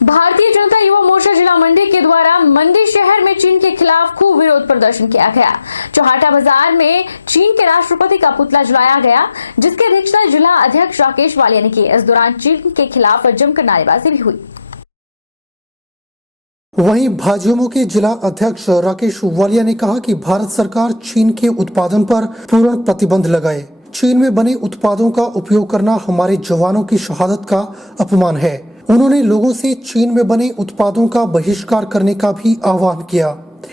भारतीय जनता युवा मोर्चा जिला मंडी के द्वारा मंडी शहर में चीन के खिलाफ खूब विरोध प्रदर्शन किया गया। चौहाटा बाजार में चीन के राष्ट्रपति का पुतला जलाया गया, जिसकी अध्यक्षता जिला अध्यक्ष राकेश वालिया ने की। इस दौरान चीन के खिलाफ जमकर नारेबाजी भी हुई। वहीं भाजयुमो के जिला अध्यक्ष राकेश वालिया ने कहा कि भारत सरकार चीन के उत्पादन पर पूर्ण प्रतिबंध लगाए। चीन में बने उत्पादों का उपयोग करना हमारे जवानों की शहादत का अपमान है। उन्होंने लोगों से चीन में बने उत्पादों का बहिष्कार करने का भी आह्वान किया।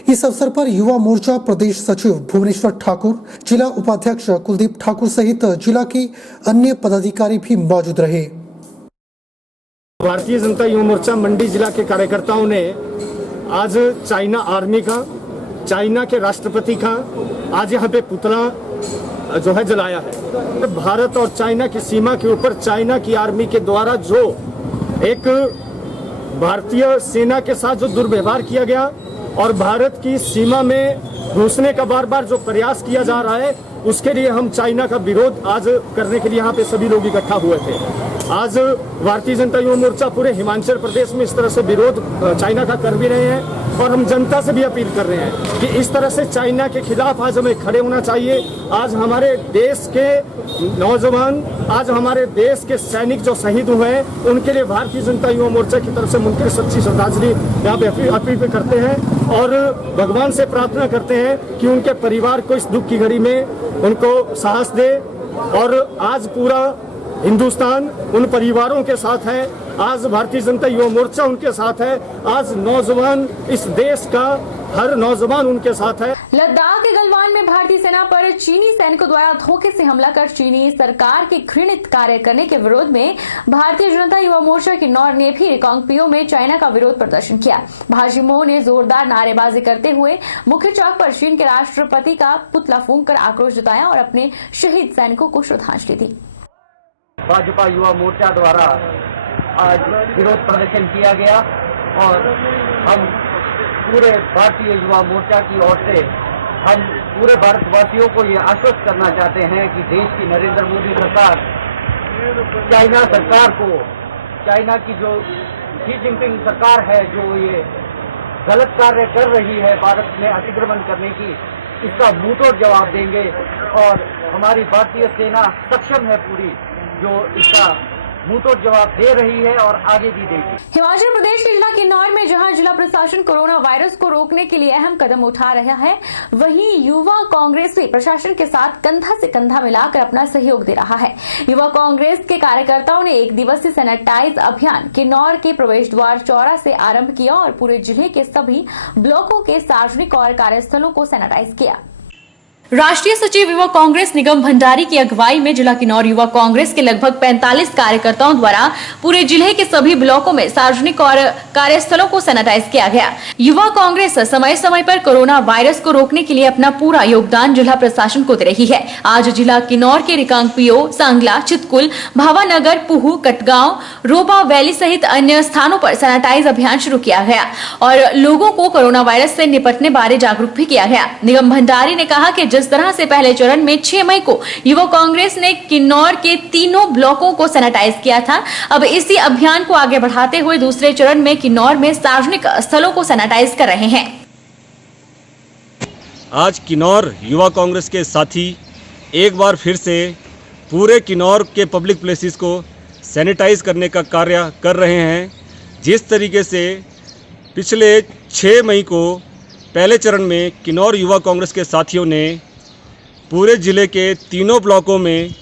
इस अवसर पर युवा मोर्चा प्रदेश सचिव भुवनेश्वर ठाकुर, जिला उपाध्यक्ष कुलदीप ठाकुर सहित जिला के अन्य पदाधिकारी भी मौजूद रहे। भारतीय जनता युवा मोर्चा मंडी जिला के कार्यकर्ताओं ने आज चाइना आर्मी का, चाइना के राष्ट्रपति का आज यहाँ पे पुतला जो है जलाया है। भारत और चाइना की सीमा के ऊपर चाइना की आर्मी के द्वारा जो एक भारतीय सेना के साथ जो दुर्व्यवहार किया गया और भारत की सीमा में घुसने का बार बार जो प्रयास किया जा रहा है, उसके लिए हम चाइना का विरोध आज करने के लिए यहाँ पे सभी लोग इकट्ठा हुए थे। आज भारतीय जनता युवा मोर्चा पूरे हिमाचल प्रदेश में इस तरह से विरोध चाइना का कर भी रहे हैं और हम जनता से भी अपील कर रहे हैं कि इस तरह से चाइना के खिलाफ आज हमें खड़े होना चाहिए। आज हमारे देश के नौजवान, आज हमारे देश के सैनिक जो शहीद हुए हैं, उनके लिए भारतीय जनता युवा मोर्चा की तरफ से उनके सच्ची श्रद्धांजलि यहाँ पे अपील करते हैं और भगवान से प्रार्थना करते हैं कि उनके परिवार को इस दुख की घड़ी में उनको साहस दे। और आज पूरा हिंदुस्तान उन परिवारों के साथ है, आज भारतीय जनता युवा मोर्चा उनके साथ है, आज नौजवान, इस देश का हर नौजवान उनके साथ है। लद्दाख के गलवान में भारतीय सेना पर चीनी सैनिकों द्वारा धोखे से हमला कर चीनी सरकार के घृणित कार्य करने के विरोध में भारतीय जनता युवा मोर्चा किन्नौर ने भी रिकांगपिओ में चाइना का विरोध प्रदर्शन किया। भाजयुमो ने जोरदार नारेबाजी करते हुए मुख्य चौक पर चीन के राष्ट्रपति का पुतला फूंक कर आक्रोश जताया और अपने शहीद सैनिकों को श्रद्धांजलि दी। भाजपा युवा मोर्चा द्वारा आज विरोध प्रदर्शन किया गया और हम पूरे भारतीय युवा मोर्चा की ओर से हम पूरे भारतवासियों को ये आश्वस्त करना चाहते हैं कि देश की नरेंद्र मोदी सरकार चाइना सरकार को, चाइना की जो शी जिनपिंग सरकार है, जो ये गलत कार्य कर रही है भारत में अतिक्रमण करने की, इसका मुंहतोड़ जवाब देंगे और हमारी भारतीय सेना सक्षम है पूरी, जो इसका मुंहतोड़ जवाब दे रही है और आगे भी देगी। हिमाचल प्रदेश के जिला किन्नौर में जहां जिला प्रशासन कोरोना वायरस को रोकने के लिए अहम कदम उठा रहा है, वहीं युवा कांग्रेस भी प्रशासन के साथ कंधा से कंधा मिलाकर अपना सहयोग दे रहा है। युवा कांग्रेस के कार्यकर्ताओं ने एक दिवसीय सैनिटाइज अभियान किन्नौर के प्रवेश द्वार चौरा से आरंभ किया और पूरे जिले के सभी ब्लॉकों के सार्वजनिक और कार्यस्थलों को सैनिटाइज किया। राष्ट्रीय सचिव युवा कांग्रेस निगम भंडारी की अगुवाई में जिला किन्नौर युवा कांग्रेस के लगभग 45 कार्यकर्ताओं द्वारा पूरे जिले के सभी ब्लॉकों में सार्वजनिक और कार्यस्थलों को सैनिटाइज किया गया। युवा कांग्रेस समय समय पर कोरोना वायरस को रोकने के लिए अपना पूरा योगदान जिला प्रशासन को दे रही है। आज जिला किन्नौर के रिकांगपिओ, सांगला, चितकुल, भावानगर, पुहू, कटगांव, रोबा वैली सहित अन्य स्थानों पर सैनिटाइज अभियान शुरू किया गया और लोगों को कोरोना वायरस से निपटने बारे जागरूक भी किया गया। निगम भंडारी ने कहा कि जिस तरह से पहले चरण में 6 मई को युवा कांग्रेस ने किन्नौर के तीनों ब्लॉकों को सैनिटाइज किया था, अब इसी अभियान को आगे बढ़ाते हुए दूसरे चरण में किन्नौर में सार्वजनिक स्थलों को सैनिटाइज कर रहे हैं। आज किन्नौर युवा कांग्रेस के साथी एक बार फिर से पूरे किन्नौर के पब्लिक प्लेसेस को सैनिटाइज करने का कार्य कर रहे हैं। जिस तरीके से पिछले 6 मई को पहले चरण में किन्नौर युवा कांग्रेस के साथियों ने पूरे ज़िले के तीनों ब्लॉकों में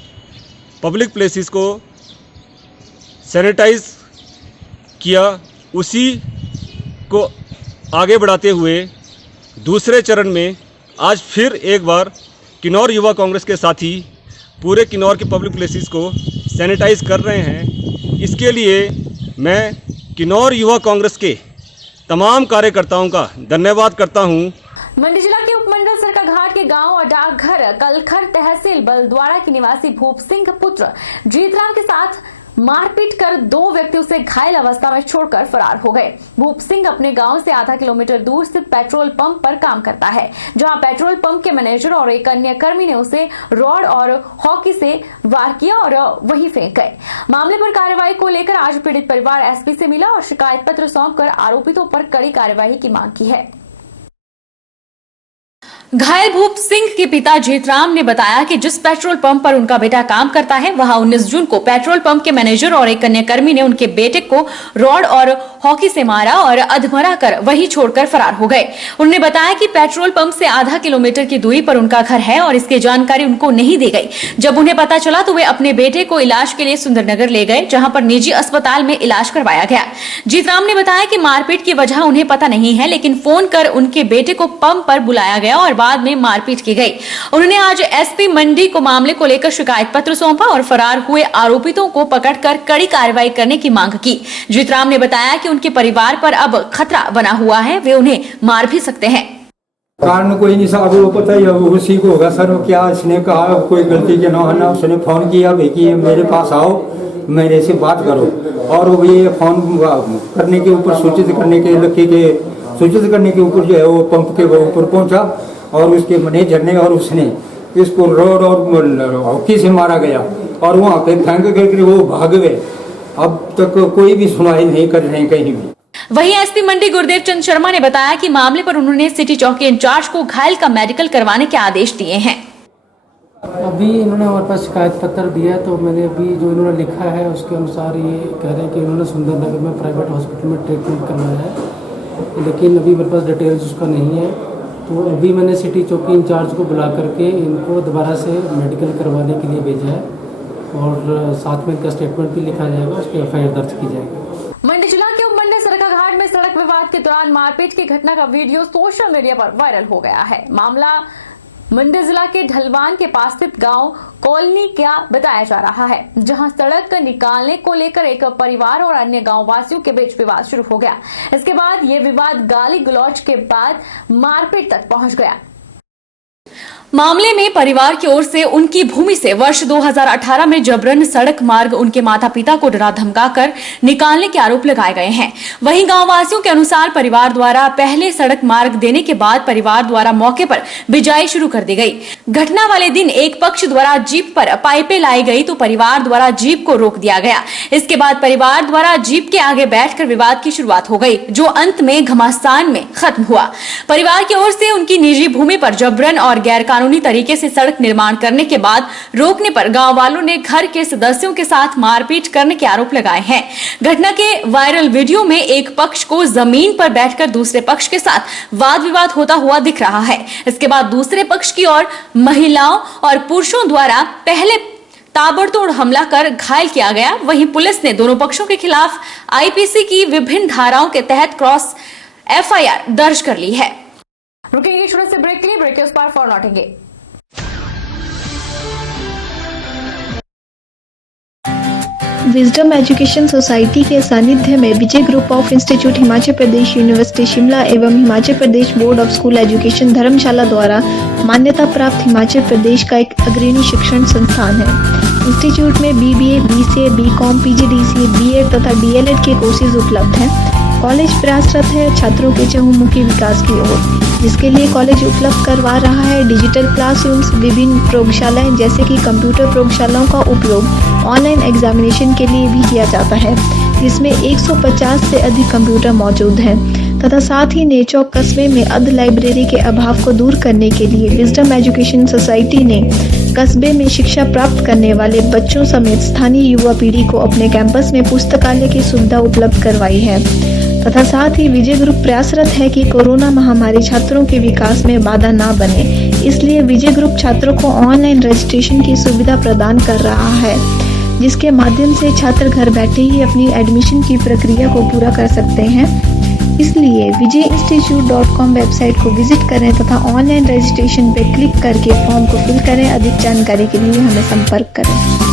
पब्लिक प्लेसेस को सैनिटाइज किया, उसी को आगे बढ़ाते हुए दूसरे चरण में आज फिर एक बार किन्नौर युवा कांग्रेस के साथी पूरे किन्नौर के पब्लिक प्लेसेस को सैनिटाइज कर रहे हैं। इसके लिए मैं किन्नौर युवा कांग्रेस के तमाम कार्यकर्ताओं का धन्यवाद करता हूं। मंडी जिला के उपमंडल सरकाघाट के गांव और डाकघर कलखर तहसील बलद्वारा के निवासी भूप सिंह पुत्र जीतराम के साथ मारपीट कर 2 व्यक्ति उसे घायल अवस्था में छोड़कर फरार हो गए। भूप सिंह अपने गांव से आधा किलोमीटर दूर स्थित पेट्रोल पंप पर काम करता है, जहां पेट्रोल पंप के मैनेजर और एक अन्य कर्मी ने उसे रॉड और हॉकी से वार किया और वहीं फेंक गए। मामले पर कार्रवाई को लेकर आज पीड़ित परिवार एसपी से मिला और शिकायत पत्र सौंपकर आरोपितों पर कड़ी कार्रवाई की मांग की है। घायल भूप सिंह के पिता जीतराम ने बताया कि जिस पेट्रोल पंप पर उनका बेटा काम करता है, वहां 19 जून को पेट्रोल पंप के मैनेजर और एक अन्य कर्मी ने उनके बेटे को रॉड और हॉकी से मारा और अधमरा कर वहीं छोड़कर फरार हो गए। उन्होंने बताया कि पेट्रोल पंप से आधा किलोमीटर की दूरी पर उनका घर है और इसकी जानकारी उनको नहीं दी गई। जब उन्हें पता चला तो वे अपने बेटे को इलाज के लिए सुंदरनगर ले गए, जहां पर निजी अस्पताल में इलाज करवाया गया। जीतराम ने बताया कि मारपीट की वजह उन्हें पता नहीं है, लेकिन फोन कर उनके बेटे को पंप पर बुलाया गया और बाद में मारपीट की गई। उन्होंने आज एसपी मंडी को मामले को लेकर शिकायत पत्र सौंपा और फरार हुए आरोपितों को पकड़कर कड़ी कार्रवाई करने की मांग की। जीतराम ने बताया कि उनके परिवार पर अब खतरा बना हुआ है, वे उन्हें मार भी सकते हैं। कारण कोई नहीं साहब, वो पता ही उसी को होगा सर। क्या इसने कहा कोई गलती के ना, उसने फोन किया भाई कि मेरे पास आओ, मेरे से बात करो, और वो ये फोन करने के ऊपर सूचित करने के ऊपर जो है वो पंप के ऊपर पहुंचा और उसके मैनेजर ने और उसने इसको रॉड और हॉकी से मारा गया और वहाँ पे फेंक करके वो भाग गए। अब तक कोई भी सुनवाई नहीं कर रहे हैं कहीं भी। वहीं एसपी मंडी गुरुदेव चंद शर्मा ने बताया कि मामले पर उन्होंने सिटी चौकी इंचार्ज को घायल का मेडिकल करवाने के आदेश दिए हैं। अभी इन्होंने हमारे पास शिकायत पत्र दिया, तो मैंने अभी जो इन्होंने लिखा है उसके अनुसार ये कह रहे हैं कि इन्होंने सुंदरनगर में प्राइवेट हॉस्पिटल में ट्रीटमेंट करवाया है, लेकिन अभी मेरे पास डिटेल्स उसका नहीं है। तो अभी मैंने सिटी चौकी इंचार्ज को बुला करके इनको दोबारा से मेडिकल करवाने के लिए भेजा है और साथ में इनका स्टेटमेंट भी लिखा जाएगा, उस पर एफआईआर दर्ज की जाएगी। मंडी जिला के उपमंडल सरकाघाट में सड़क विवाद के दौरान मारपीट की घटना का वीडियो सोशल मीडिया पर वायरल हो गया है। मामला मंडी जिला के ढलवान के पास स्थित गांव कॉलोनी का बताया जा रहा है, जहां सड़क निकालने को लेकर एक परिवार और अन्य गांव वासियों के बीच विवाद शुरू हो गया। इसके बाद ये विवाद गाली गलौज के बाद मारपीट तक पहुंच गया। मामले में परिवार की ओर से उनकी भूमि से वर्ष 2018 में जबरन सड़क मार्ग उनके माता पिता को डरा धमकाकर निकालने के आरोप लगाए गए हैं। वहीं गांव वासियों के अनुसार परिवार द्वारा पहले सड़क मार्ग देने के बाद परिवार द्वारा मौके पर बिजाई शुरू कर दी गई। घटना वाले दिन एक पक्ष द्वारा जीप पर पाइपें लाई गई तो परिवार द्वारा जीप को रोक दिया गया। इसके बाद परिवार द्वारा जीप के आगे बैठकर विवाद की शुरुआत हो गई, जो अंत में घमासान में खत्म हुआ। परिवार की ओर से उनकी निजी भूमि पर जबरन और गैर कानूनी तरीके से सड़क निर्माण करने के बाद रोकने पर गांव वालों ने घर के सदस्यों के साथ मारपीट करने के आरोप लगाए हैं। घटना के वायरल वीडियो में एक पक्ष को जमीन पर बैठकर दूसरे पक्ष के साथ वाद विवाद होता हुआ दिख रहा है। इसके बाद दूसरे पक्ष की ओर महिलाओं और पुरुषों द्वारा पहले ताबड़तोड़ हमला कर घायल किया गया। वहीं पुलिस ने दोनों पक्षों के खिलाफ आईपीसी की विभिन्न धाराओं के तहत क्रॉस एफआईआर दर्ज कर ली है। रुकेंगे छोटे से ब्रेक के लिए, ब्रेक के उस पार फौरन लौटेंगे। विजडम एजुकेशन सोसाइटी के सानिध्य में Vijay group of institute Himachal Pradesh university Shimla एवं Himachal Pradesh board of school education Dharamshala द्वारा मान्यता प्राप्त हिमाचल प्रदेश का एक अग्रणी शिक्षण संस्थान है। इंस्टीट्यूट में BBA, BCA, BCom, PGDCA, BEd तथा DLEd के कोर्सेज उपलब्ध हैं। कॉलेज प्रयासरत है छात्रों के चहुमुखी विकास की ओर, जिसके लिए कॉलेज उपलब्ध करवा रहा है डिजिटल क्लासरूम्स, विभिन्न प्रयोगशालाएं जैसे कि कंप्यूटर प्रयोगशालाओं का उपयोग ऑनलाइन एग्जामिनेशन के लिए भी किया जाता है, जिसमें 150 से अधिक कंप्यूटर मौजूद हैं तथा साथ ही नेचौक कस्बे में अर्ध लाइब्रेरी के अभाव को दूर करने के लिए विजडम एजुकेशन सोसाइटी ने कस्बे में शिक्षा प्राप्त करने वाले बच्चों समेत स्थानीय युवा पीढ़ी को अपने कैंपस में पुस्तकालय की सुविधा उपलब्ध करवाई है तथा साथ ही विजय ग्रुप प्रयासरत है कि कोरोना महामारी छात्रों के विकास में बाधा ना बने, इसलिए विजय ग्रुप छात्रों को ऑनलाइन रजिस्ट्रेशन की सुविधा प्रदान कर रहा है, जिसके माध्यम से छात्र घर बैठे ही अपनी एडमिशन की प्रक्रिया को पूरा कर सकते हैं। इसलिए vijayiinstitute.com वेबसाइट को विजिट करें तथा ऑनलाइन रजिस्ट्रेशन पर क्लिक करके फॉर्म को फिल करें। अधिक जानकारी के लिए हमें संपर्क करें।